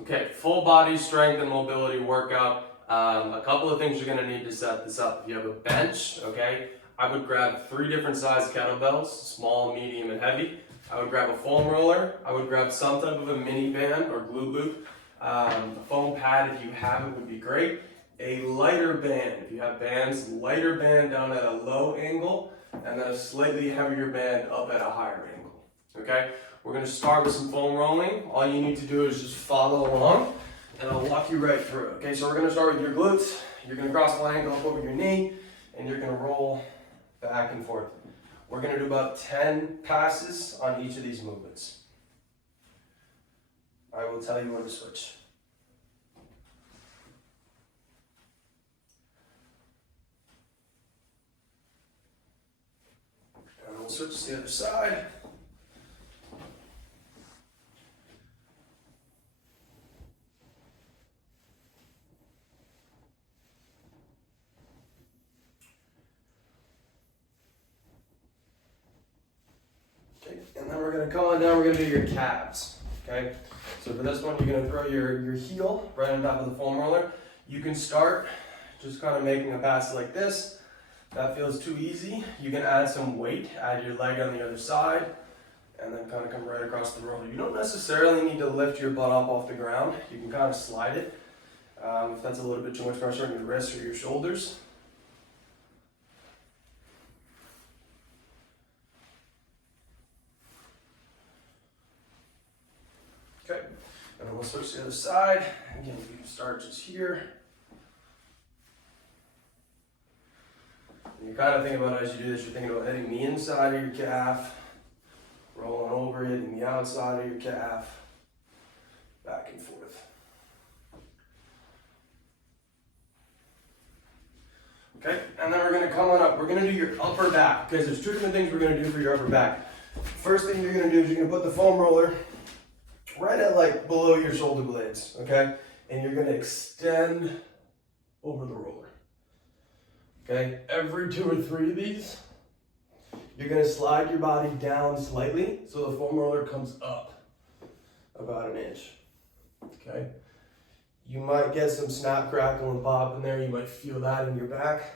Okay, full body strength and mobility workout. A couple of things you're gonna need to set this up. If you have a bench, okay, I would grab 3 different size kettlebells, small, medium, and heavy. I would grab a foam roller. I would grab some type of a mini band or glute loop. A foam pad, if you have it, would be great. A lighter band, if you have bands, lighter band down at a low angle, and then a slightly heavier band up at a higher angle, okay? We're gonna start with some foam rolling. All you need to do is just follow along, and I'll walk you right through it. Okay, so we're gonna start with your glutes. You're gonna cross one ankle up over your knee, and you're gonna roll back and forth. We're gonna do about 10 passes on each of these movements. I will tell you when to switch. And we'll switch to the other side. And then we're gonna come on down, we're gonna do your calves, okay? So for this one, you're gonna throw your heel right on top of the foam roller. You can start just kind of making a pass like this. If that feels too easy, you can add some weight, add your leg on the other side, and then kind of come right across the roller. You don't necessarily need to lift your butt up off the ground. You can kind of slide it if that's a little bit too much pressure on your wrists or your shoulders. Okay, and then we'll switch to the other side. Again, you can start just here. And you're kind of thinking about, as you do this, you're thinking about hitting the inside of your calf, rolling over, hitting the outside of your calf, back and forth. Okay, and then we're gonna come on up. We're gonna do your upper back, because there's 2 different things we're gonna do for your upper back. First thing you're gonna do is you're gonna put the foam roller right at like below your shoulder blades, okay? And you're gonna extend over the roller, okay? Every 2 or 3 of these, you're gonna slide your body down slightly so the foam roller comes up about 1 inch, okay? You might get some snap, crackle, and pop in there. You might feel that in your back.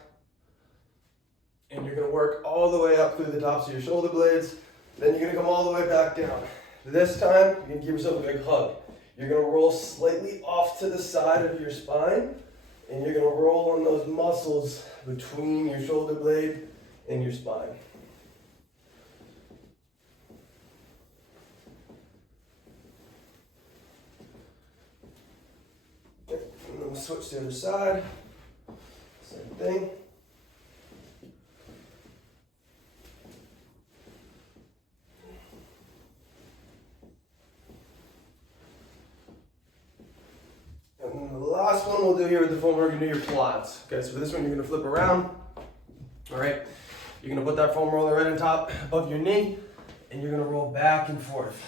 And you're gonna work all the way up through the tops of your shoulder blades. Then you're gonna come all the way back down. This time, you're gonna give yourself a big hug. You're gonna roll slightly off to the side of your spine, and you're gonna roll on those muscles between your shoulder blade and your spine. Okay, and then we'll switch to the other side. Same thing. And the last one we'll do here with the foam, we're gonna do your quads. Okay, so for this one, you're gonna flip around. All right, you're gonna put that foam roller right on top above your knee, and you're gonna roll back and forth.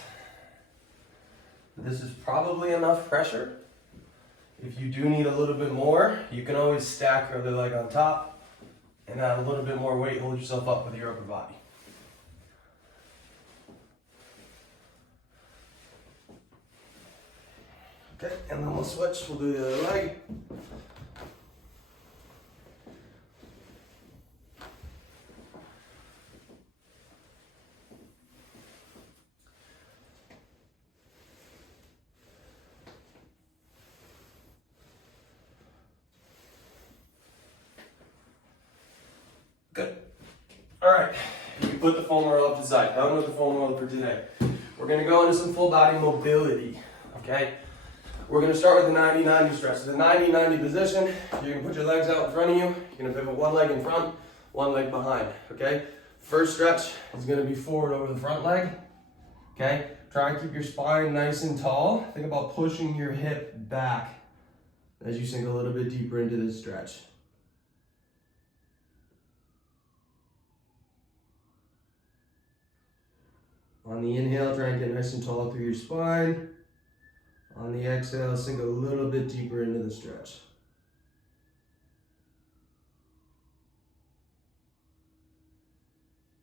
This is probably enough pressure. If you do need a little bit more, you can always stack your other leg on top and add a little bit more weight, hold yourself up with your upper body. Okay, and then we'll switch, we'll do the other leg. Good. All right, you can put the foam roller up to the side. Done with the foam roller for today. We're gonna go into some full body mobility, okay? We're gonna start with the 90-90 stretch. So the 90-90 position, you're gonna put your legs out in front of you. You're gonna pivot one leg in front, one leg behind, okay? First stretch is gonna be forward over the front leg, okay? Try and keep your spine nice and tall. Think about pushing your hip back as you sink a little bit deeper into this stretch. On the inhale, try and get nice and tall through your spine. On the exhale, sink a little bit deeper into the stretch.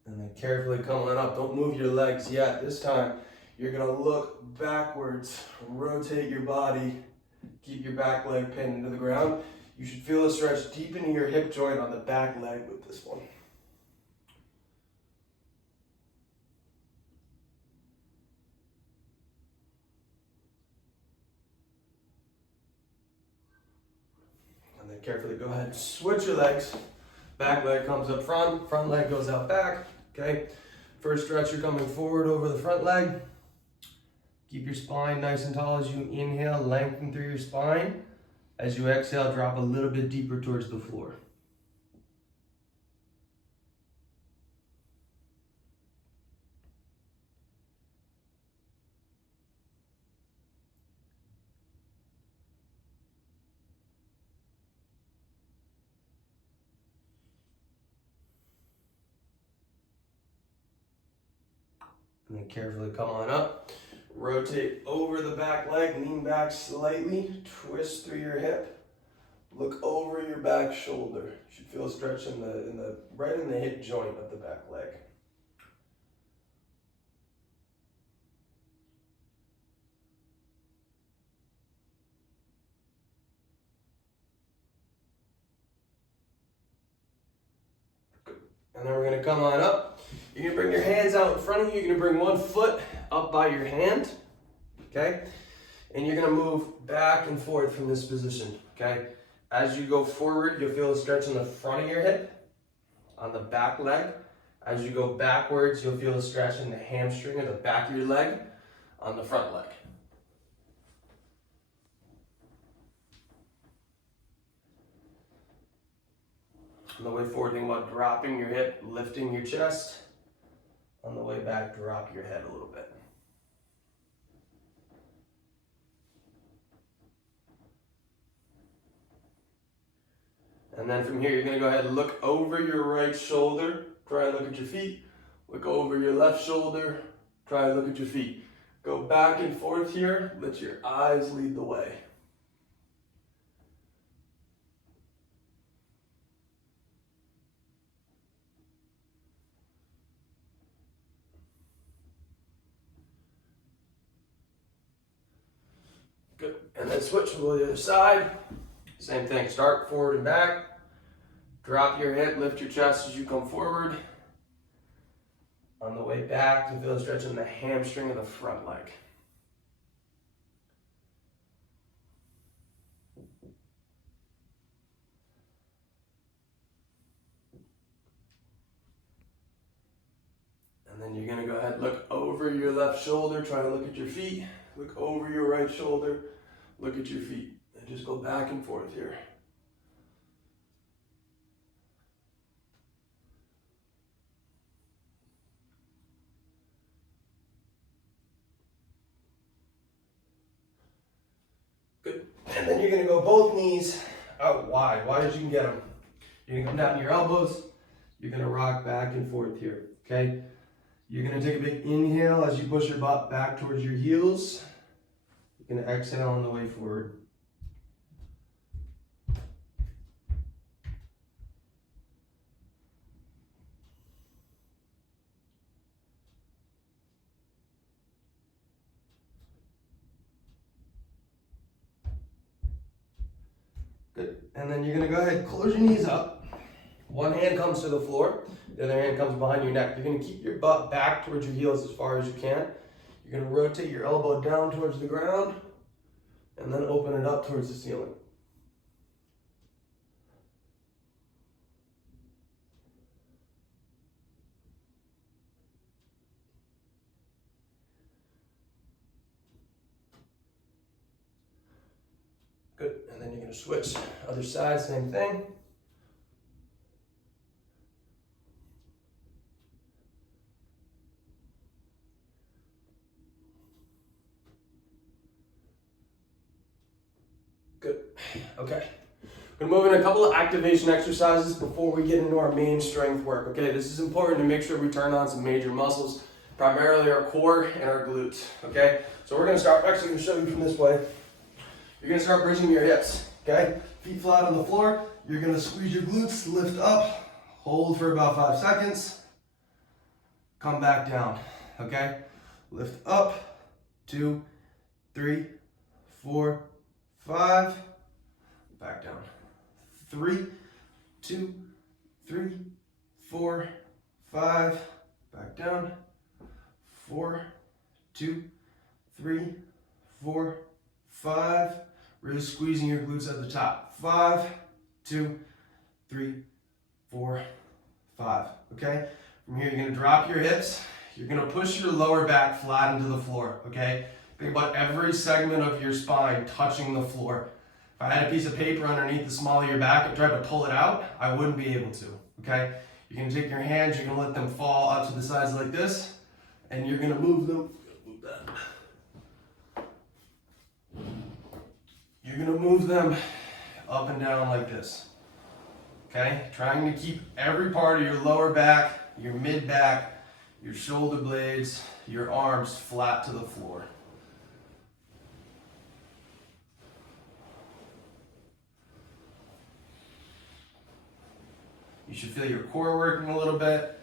And then carefully come on up. Don't move your legs yet. This time, You're gonna look backwards, rotate your body, keep your back leg pinned into the ground. You should feel a stretch deep into your hip joint on the back leg with this one. And then carefully go ahead and switch your legs. Back leg comes up front, front leg goes out back, okay? First stretch, you're coming forward over the front leg. Keep your spine nice and tall as you inhale, lengthen through your spine. As you exhale, drop a little bit deeper towards the floor. And then carefully come on up. Rotate over the back leg, lean back slightly, twist through your hip. Look over your back shoulder. You should feel a stretch right in the hip joint of the back leg. Good. And then we're gonna come on up. You're gonna bring your hands out in front of you. You're gonna bring one foot up by your hand, okay? And you're gonna move back and forth from this position, okay? As you go forward, you'll feel a stretch in the front of your hip, on the back leg. As you go backwards, you'll feel a stretch in the hamstring or the back of your leg, on the front leg. On the way forward, think about dropping your hip, lifting your chest. On the way back, drop your head a little bit. And then from here, you're gonna go ahead and look over your right shoulder. Try and look at your feet. Look over your left shoulder. Try and look at your feet. Go back and forth here. Let your eyes lead the way. Good. And then switch to the other side. Same thing. Start forward and back. Drop your hip, lift your chest as you come forward. On the way back, you feel a stretch in the hamstring of the front leg. And then you're gonna go ahead, look over your left shoulder, try to look at your feet. Look over your right shoulder, look at your feet. And just go back and forth here. Good. And then you're gonna go both knees out wide as you can get them. You're gonna come down to your elbows. You're gonna rock back and forth here, okay? You're gonna take a big inhale as you push your butt back towards your heels. You're gonna exhale on the way forward. Good. And then you're gonna go ahead and close your knees up. One hand comes to the floor, the other hand comes behind your neck. You're gonna keep your butt back towards your heels as far as you can. You're gonna rotate your elbow down towards the ground and then open it up towards the ceiling. Good. And then you're gonna switch. Other side, same thing. Good. Okay. We're gonna move in a couple of activation exercises before we get into our main strength work. Okay, this is important to make sure we turn on some major muscles, primarily our core and our glutes. Okay, so we're gonna start. Actually, I'm gonna show you from this way. You're gonna start bridging your hips. Okay, feet flat on the floor. You're gonna squeeze your glutes, lift up, hold for about 5 seconds, come back down. Okay, lift up, 2, 3, 4, 5. Back down. 3, 2, 3, 4, 5. Back down. 4, 2, 3, 4, 5. Really squeezing your glutes at the top. 5, 2, 3, 4, 5. Okay? From here, you're going to drop your hips. You're going to push your lower back flat into the floor. Okay? Think about every segment of your spine touching the floor. If I had a piece of paper underneath the small of your back and tried to pull it out, I wouldn't be able to. Okay? You're going to take your hands, you're going to let them fall out to the sides like this, and you're going to move them. You're going to move them up and down like this. Okay? Trying to keep every part of your lower back, your mid back, your shoulder blades, your arms flat to the floor. You should feel your core working a little bit.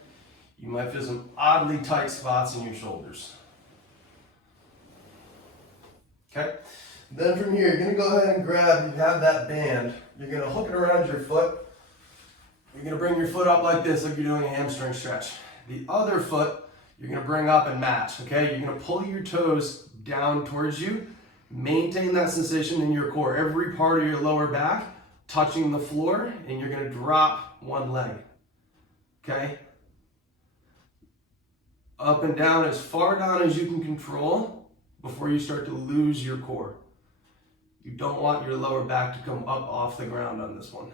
You might feel some oddly tight spots in your shoulders. Okay? Then from here, you're going to go ahead and grab, you have that band. You're going to hook it around your foot. You're going to bring your foot up like this, like you're doing a hamstring stretch. The other foot, you're going to bring up and match, okay? You're going to pull your toes down towards you. Maintain that sensation in your core. Every part of your lower back touching the floor, and you're going to drop one leg, okay? Up and down as far down as you can control before you start to lose your core. You don't want your lower back to come up off the ground on this one.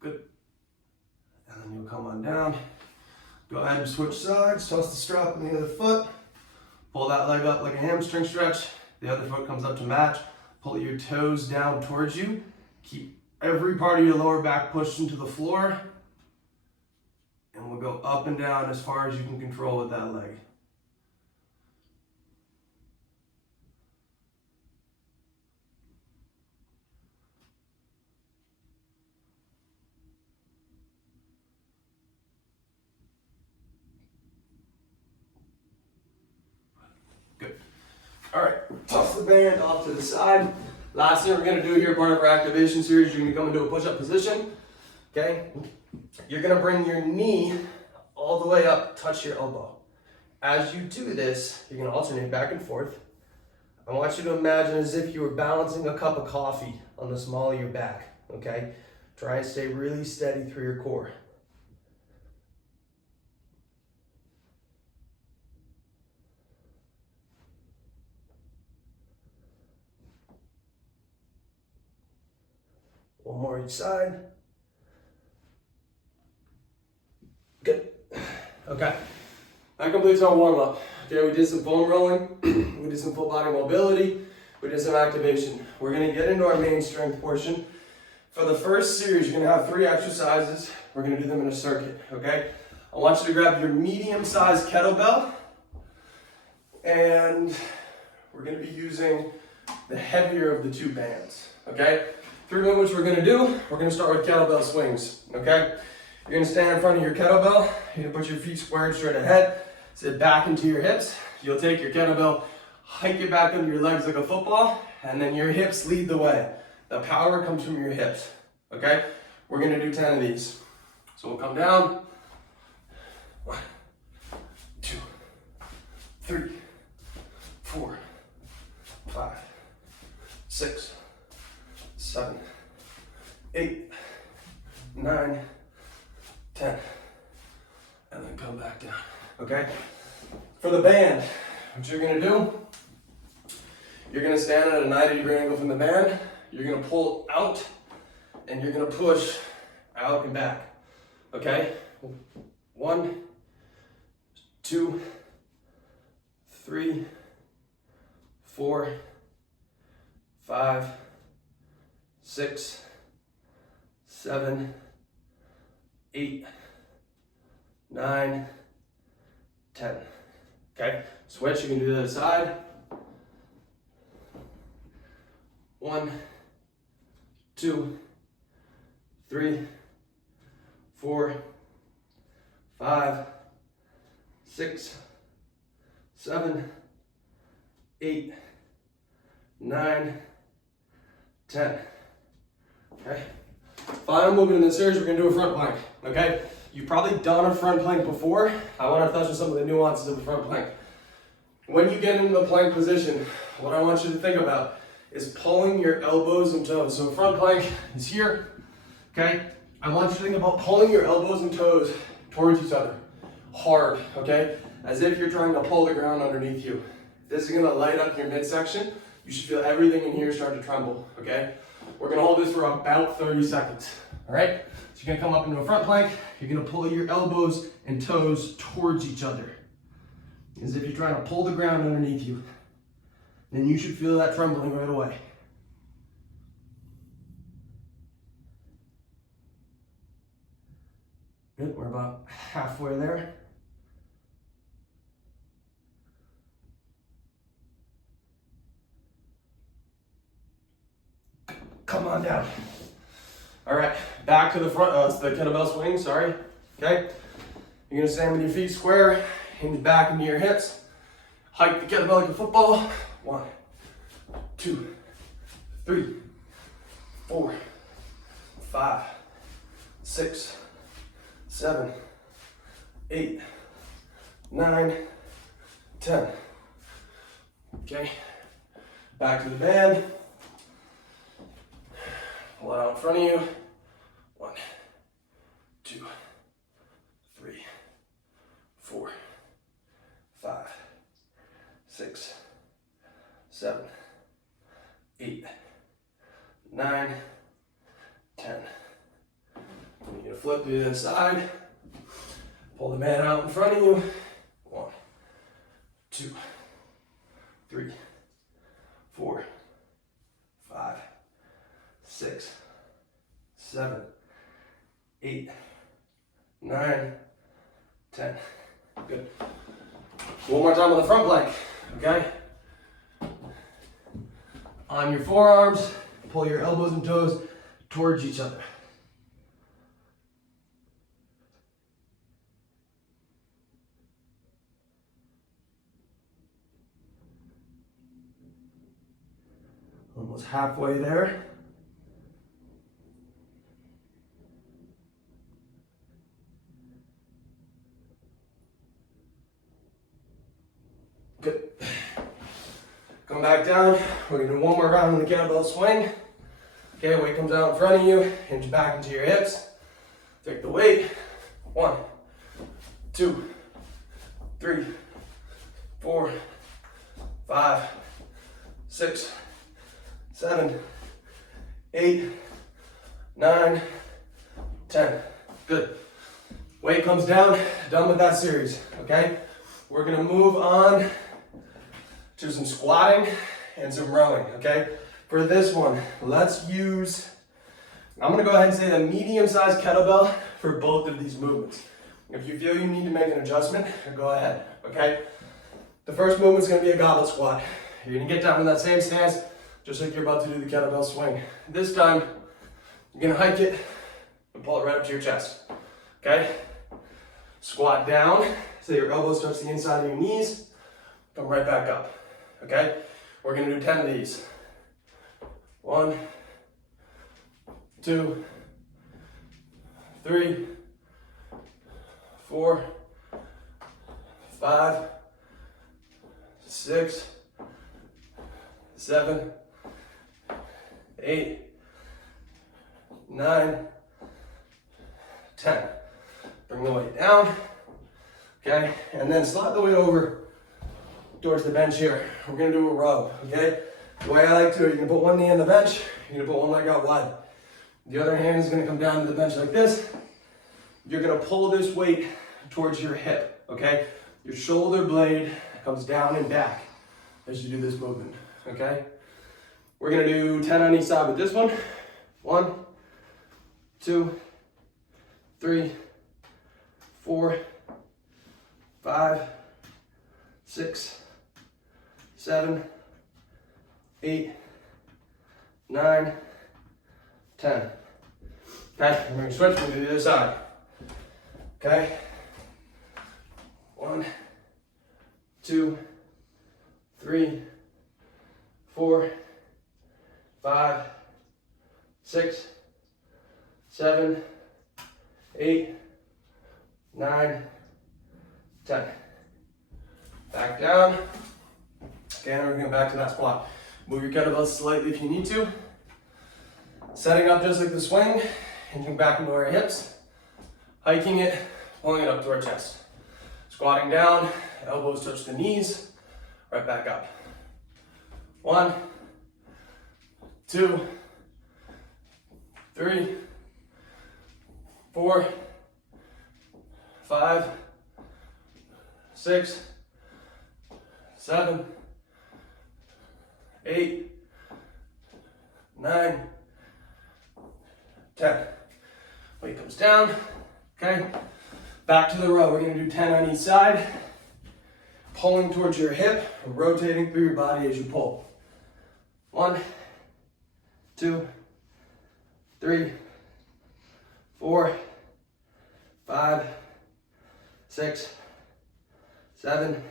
Good. And then you'll come on down. Go ahead and switch sides. Toss the strap on the other foot. Pull that leg up like a hamstring stretch. The other foot comes up to match. Pull your toes down towards you. Keep every part of your lower back pushed into the floor. And we'll go up and down as far as you can control with that leg. Good. All right, toss the band off to the side. Last thing we're gonna do here, part of our activation series, you're gonna come into a push-up position, okay? You're gonna bring your knee all the way up, touch your elbow. As you do this, you're gonna alternate back and forth. I want you to imagine as if you were balancing a cup of coffee on the small of your back, okay? Try and stay really steady through your core. One more each side. Good. Okay. That completes our warm-up. Okay, we did some foam rolling, we did some full body mobility, we did some activation. We're gonna get into our main strength portion. For the first series, you're gonna have 3 exercises. We're gonna do them in a circuit, okay? I want you to grab your medium-sized kettlebell, and we're gonna be using the heavier of the 2 bands, okay? 3 movements we're gonna do. We're gonna start with kettlebell swings, okay? You're gonna stand in front of your kettlebell. You're gonna put your feet squared straight ahead. Sit back into your hips. You'll take your kettlebell, hike it back under your legs like a football, and then your hips lead the way. The power comes from your hips, okay? We're gonna do 10 of these. So we'll come down. 1, 2, 3, 4, 5, 6, 7, 8, 9, 10, and then come back down, okay? For the band, what you're gonna do, you're gonna stand at a 90-degree angle from the band, you're gonna pull out, and you're gonna push out and back, okay? 1, 2, 3, 4, 5, 6, 7, 8, 9, 10. Okay, switch, you can do the other side. 1, 2, 3, 4, 5, 6, 7, 8, 9, 10. Okay. Final movement in this series, we're gonna do a front plank. Okay. You've probably done a front plank before. I want to touch on some of the nuances of the front plank. When you get into the plank position, what I want you to think about is pulling your elbows and toes. So front plank is here. Okay. I want you to think about pulling your elbows and toes towards each other. Hard, okay? As if you're trying to pull the ground underneath you. This is gonna light up your midsection. You should feel everything in here start to tremble, okay? We're gonna hold this for about 30 seconds, all right? So you're gonna come up into a front plank. You're gonna pull your elbows and toes towards each other. As if you're trying to pull the ground underneath you. Then you should feel that trembling right away. Good, we're about halfway there. Come on down. All right, back to the front, the kettlebell swing, sorry. Okay, you're gonna stand with your feet square, hinge back into your hips. Hike the kettlebell like a football. 1, 2, 3, 4, 5, 6, 7, 8, 9, 10. Okay, back to the band. Pull it out in front of you. 1, 2, 3, 4, 5, 6, 7, 8, 9, 10. You're gonna flip to the other side. Pull the mat out in front of you. 1, 2, 3, 4, 5, 6, 7, 8, 9, 10. Good. One more time on the front plank, okay? On your forearms, pull your elbows and toes towards each other. Almost halfway there. Good. Come back down. We're gonna do one more round on the kettlebell swing. Okay, weight comes out in front of you, hinge back into your hips. Take the weight. 1, 2, 3, 4, 5, 6, 7, 8, 9, 10. Good. Weight comes down, done with that series, okay? We're gonna move on to some squatting and some rowing, okay? For this one, let's use, I'm gonna go ahead and say the medium-sized kettlebell for both of these movements. If you feel you need to make an adjustment, go ahead, okay? The first movement's gonna be a goblet squat. You're gonna get down in that same stance, just like you're about to do the kettlebell swing. This time, you're gonna hike it and pull it right up to your chest, okay? Squat down, so your elbows touch the inside of your knees, come right back up, okay? We're gonna do 10 of these. 1, 2, 3, 4, 5, 6, 7, 8, 9, 10. Bring the weight down, okay? And then slide the weight over towards the bench here. We're gonna do a row, okay? The way I like to do it, you're gonna put one knee on the bench, you're gonna put one leg out wide. The other hand is gonna come down to the bench like this. You're gonna pull this weight towards your hip, okay? Your shoulder blade comes down and back as you do this movement, okay? We're gonna do 10 on each side with this one. 1, 2, 3, 4, 5, 6, 7, 8, 9, 10. Okay, we're gonna switch, we'll do the other side. Okay, 2, 3, 4, 5, 6, 7, 8, 9, 10. Back down. Okay, and we're gonna go back to that squat. Move your kettlebells slightly if you need to. Setting up just like the swing, hinging back into our hips, hiking it, pulling it up to our chest. Squatting down, elbows touch the knees, right back up. 1, 2, 3, 4, 5, 6, 7, 8, 9, 10. Weight comes down, okay? Back to the row. We're gonna do 10 on each side. Pulling towards your hip, rotating through your body as you pull. 1, 2, 3, 4, 5, 6, 7,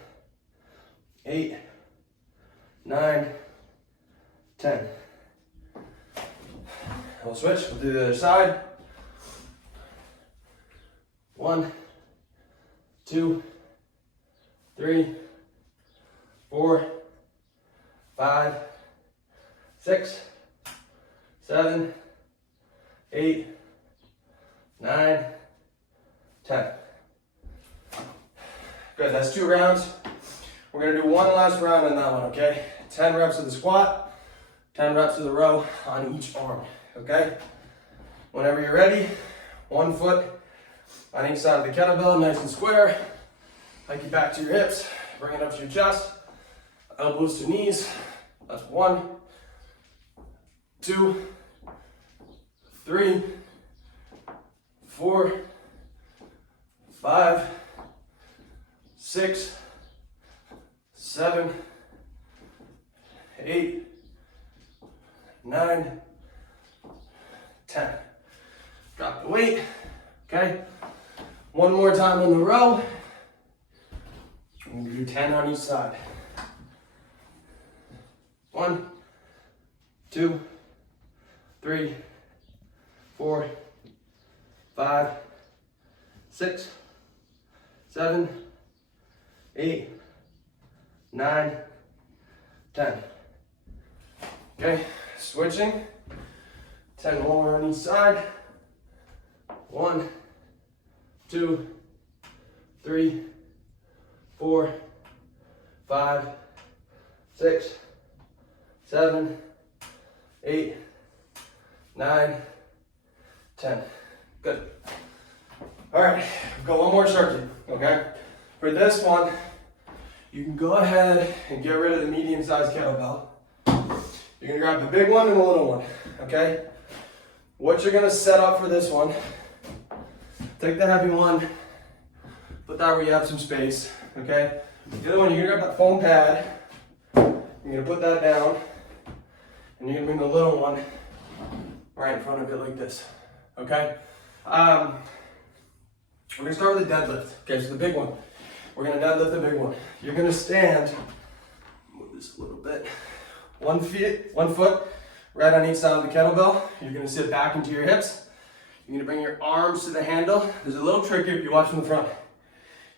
8, 9, 10. We'll switch, we'll do the other side. 1, 2, 3, 4, 5, 6, 7, 8, 9, 10. Good, that's 2 rounds. We're gonna do one last round on that one, okay? 10 reps of the squat, 10 reps of the row on each arm, okay? Whenever you're ready, 1 foot on each side of the kettlebell, nice and square. Hike it back to your hips, bring it up to your chest, elbows to knees. That's 1, 2, 3, 4, 5, 6, 7, 8, 9, 10. Drop the weight, okay? One more time on the row. We're gonna do 10 on each side. 1, 2, 3, 4, 5, 6, 7, 8, 9, 10. Okay, switching. 10 more on each side. 1, 2, 3, 4, 5, 6, 7, 8, 9, 10. Good. All right, go one more circuit, okay? For this one, you can go ahead and get rid of the medium-sized kettlebell. You're gonna grab the big one and the little one, okay? What you're gonna set up for this one, take the heavy one, put that where you have some space, okay? The other one, you're gonna grab that foam pad, you're gonna put that down, and you're gonna bring the little one right in front of it like this, okay? We're gonna start with a deadlift, okay? So the big one, we're gonna deadlift the big one. You're gonna stand, move this a little bit, 1 foot right on each side of the kettlebell. You're gonna sit back into your hips. You're gonna bring your arms to the handle. There's a little trick here if you watch from the front.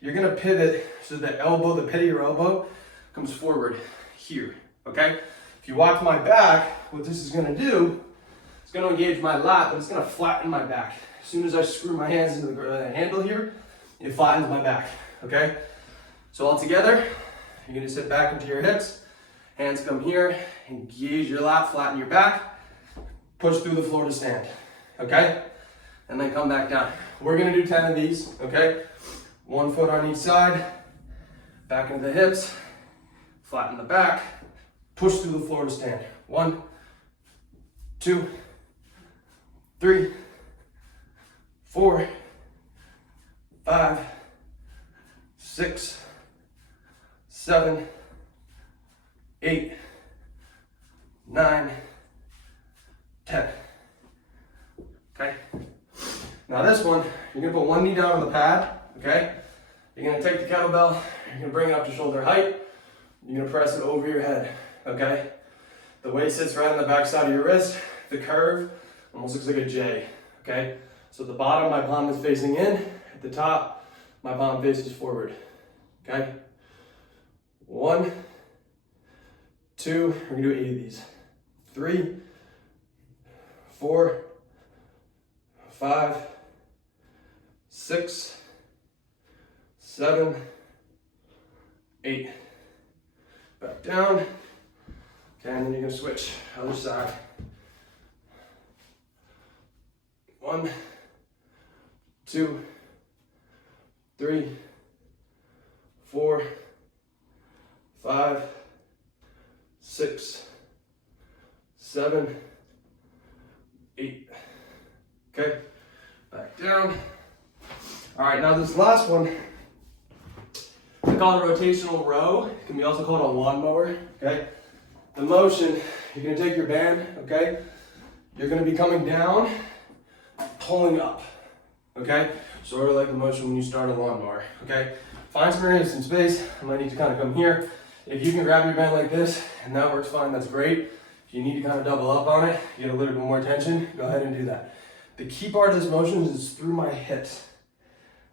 You're gonna pivot so the elbow, the pit of your elbow comes forward here, okay? If you watch my back, what this is gonna do, it's gonna engage my lat, but it's gonna flatten my back. As soon as I screw my hands into the handle here, it flattens my back, okay? So all together, you're gonna sit back into your hips, hands come here, engage your lat, flatten your back, push through the floor to stand, okay? And then come back down. We're gonna do 10 of these, okay? 1 foot on each side, back into the hips, flatten the back, push through the floor to stand. 1, 2, 3, 4, 5, 6, 7, 8, 9, 10. Okay? Now this one, you're gonna put one knee down on the pad, okay? You're gonna take the kettlebell, you're gonna bring it up to shoulder height, you're gonna press it over your head, okay? The weight sits right on the back side of your wrist. The curve almost looks like a J, okay? So at the bottom, my palm is facing in. At the top, my palm faces forward, okay? 1, 2, we're gonna do 8 of these. 3, 4, 5, 6, 7, 8. Back down. Okay, and then you're gonna switch, other side. 1, 2, 3, 4, 5, 6, 7, 8. Okay, back down. All right, now this last one, I call it a rotational row. It can be also called a lawnmower, okay? The motion, you're gonna take your band, okay? You're gonna be coming down, pulling up, okay? Sort of like the motion when you start a lawnmower, okay? Find some area, some space. I might need to kind of come here. If you can grab your band like this, and that works fine, that's great. If you need to kind of double up on it, get a little bit more tension, go ahead and do that. The key part of this motion is through my hips.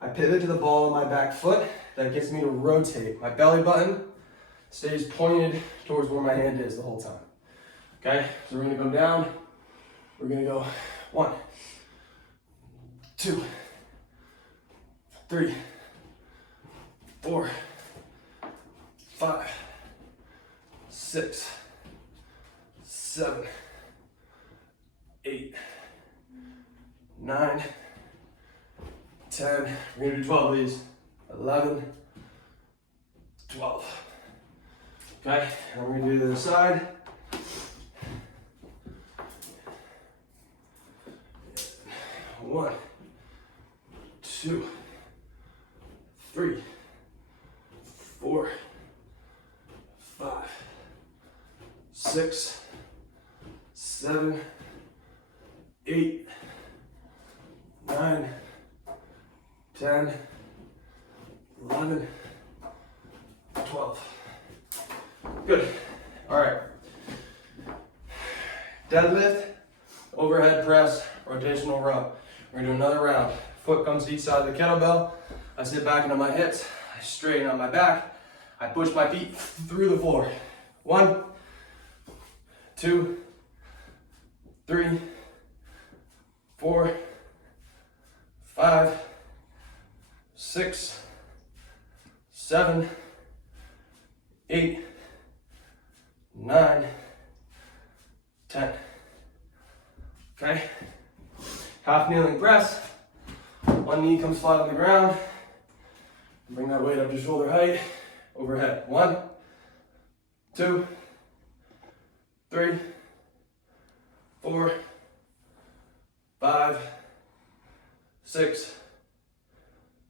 I pivot to the ball of my back foot. That gets me to rotate. My belly button stays pointed towards where my hand is the whole time. Okay, so we're gonna go down. We're gonna go 1, 2, 3, 4, 5, 6, 7, 8, 9, 10. We're gonna do 12 of these. 11, 12. Okay, and we're gonna do the other side. 1, 2, 3, 4, 5, 6, 7, 8, 9, 10, 11, 12. Good. All right. Deadlift, overhead press, rotational row. We're gonna do another round. Foot comes to each side of the kettlebell. I sit back into my hips. I straighten out my back. I push my feet through the floor. 1, 2, 3, 4, 5, 6, 7, 8, 9, 10. Okay. Half kneeling press. One knee comes flat on the ground. Bring that weight up to shoulder height. Overhead. 1, 2, 3, 4, 5, 6,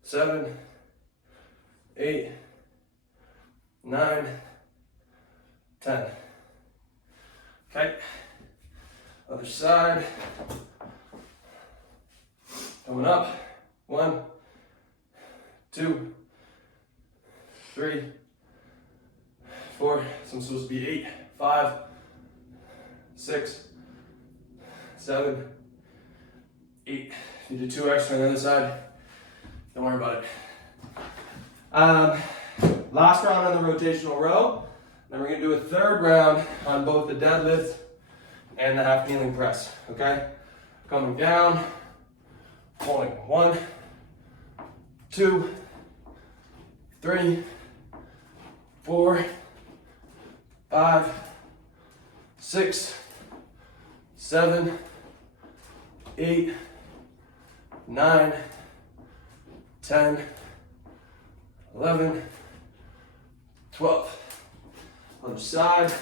7, 8, 9, 10. Okay. Other side. Coming up. 1, 2, 3, 4. This one's supposed to be 8, 5, 6, 7, 8. You do 2 extra on the other side. Don't worry about it. Last round on the rotational row. Then we're gonna do a third round on both the deadlift and the half kneeling press, okay? Coming down, pulling. 1, 2, 3, 4, 5, 6, 7, 8, 9, 10, 11, 12. Other side.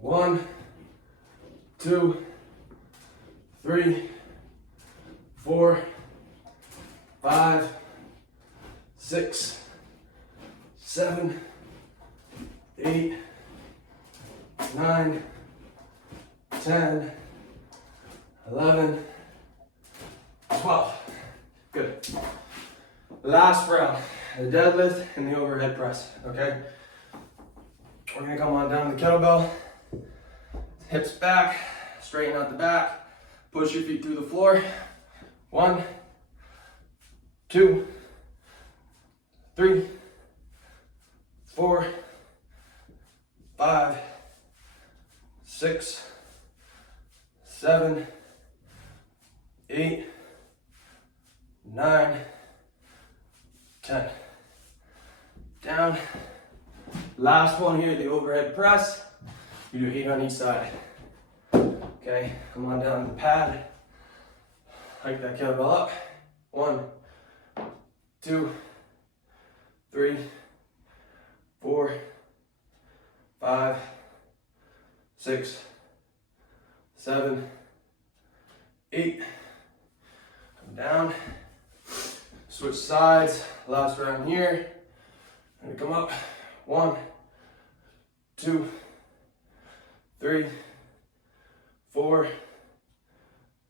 1, 2, 3, 4, 5, 6, 7, 8, 9, 10, 11, 12. Good. Last round, the deadlift and the overhead press, okay? We're gonna come on down to the kettlebell, hips back, straighten out the back, push your feet through the floor. 1, 2, 3, 4, 5, 6, 7, 8, 9, 10. Down. Last one here, the overhead press. You do 8 on each side. Okay, come on down to the pad. Hike that kettlebell up. 1, 2, 3, 4, 5, 6, 7, 8. Come down. Switch sides. Last round here. I'm gonna come up. 1, 2, 3, 4,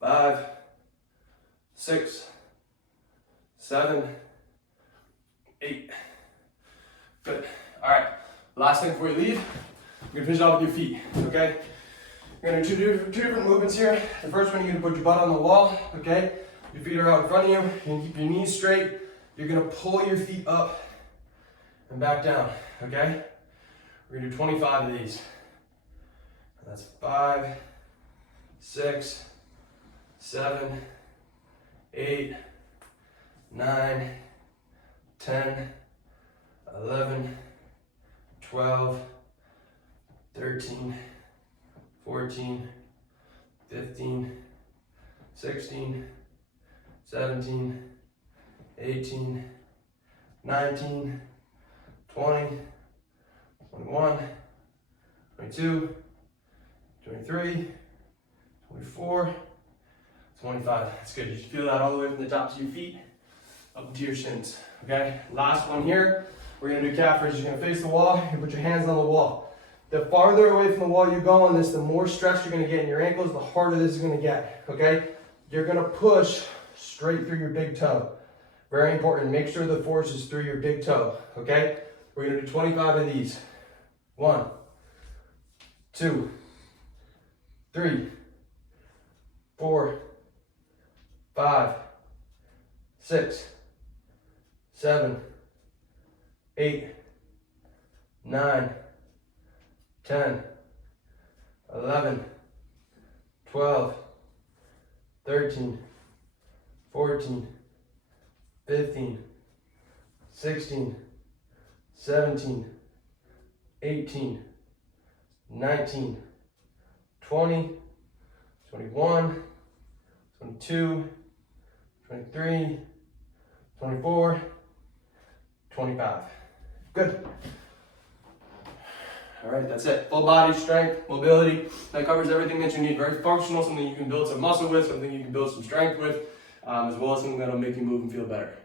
5, 6, 7, 8. Good. All right. Last thing before you leave, you're gonna finish off with your feet. Okay. You're gonna do two different movements here. The first one, you're gonna put your butt on the wall. Okay. Your feet are out in front of you. You're gonna keep your knees straight. You're gonna pull your feet up and back down. Okay. We're gonna do 25 of these. That's 5, 6, 7, 8, 9, 10, 11, 12, 13, 14, 15, 16, 17, 18, 19, 20, 21, 22, 23, 24, 25. That's good. You should feel that all the way from the tops of your feet up to your shins. Okay? Last one here. We're going to do calf raises. You're going to face the wall. You put your hands on the wall. The farther away from the wall you go on this, the more stress you're going to get in your ankles, the harder this is going to get. Okay? You're going to push straight through your big toe. Very important. Make sure the force is through your big toe. Okay? We're going to do 25 of these. 1, 2, 3, 4, 5, 6, 7, 8, 9, 10, 11, 12, 13, 14, 15, 16, 17, 18, 19, 20, 21, 22, 23, 24, 25. Good. All right, that's it. Full body strength, mobility. That covers everything that you need. Very functional, something you can build some muscle with, something you can build some strength with, as well as something that'll make you move and feel better.